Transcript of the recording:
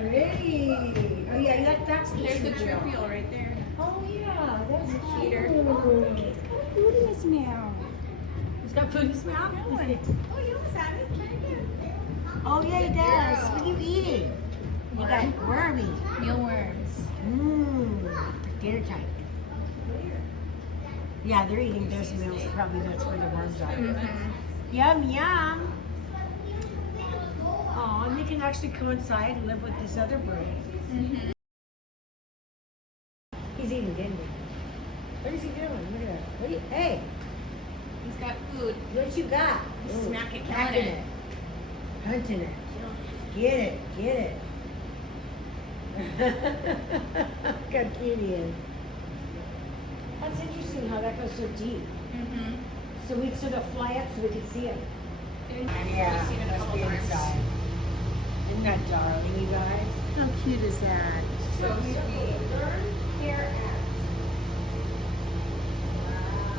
pretty. Oh yeah, that's the There's the troupial. troupial right there. Oh yeah, that's a Cheater. cute. He's got food in his mouth. He's got food in his mouth? Oh, you almost had it. Try again. Oh yeah, he does. What are you eating? You got wormy. Mealworms. Mmm. Dinner time. Yeah, they're eating those meals. Probably that's where the worms are. Mm-hmm. Yum, yum. Oh, and they can actually come inside and live with this other bird. Mm-hmm. He's eating dinner. What is he doing? Look at that. What are you, hey, He's got food. what you got? He's Ooh, smacking cracking it. Hunting it. Get it, get it. Look how cute he is. That's interesting how that goes so deep. Mm-hmm. So we sort of fly up so we can see him. Yeah, seen it a must couple be times. inside. Isn't that darling, you guys? How cute is that? So sweet.